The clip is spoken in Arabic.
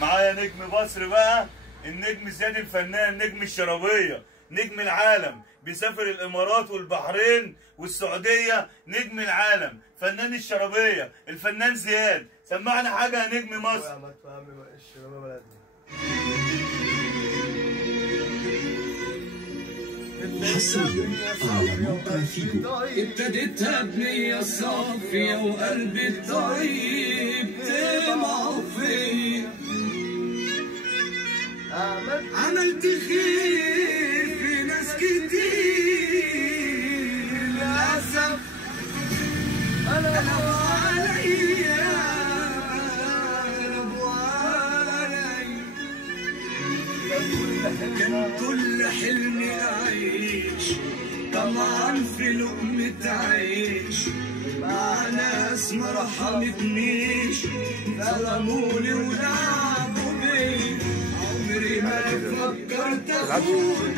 معايا نجم مصر بقى، النجم زياد الفنان، نجم الشرابيه، نجم العالم، بيسافر الامارات والبحرين والسعوديه، نجم العالم، فنان الشرابيه، الفنان زياد. سمعنا حاجه يا نجم مصر. حصريا على موقع فيجو. ابتديتها بنية صافية وقلبي الطيب طمع فيا، عملت خير في ناس كتير، للأسف قلبوا عليا، قلبوا عليا. كان كل حلمي أعيش طمعا في لقمة عيش، مع ناس ما رحمتنيش، ظلموني ولعبوا بي. عمري ما فكرت أخون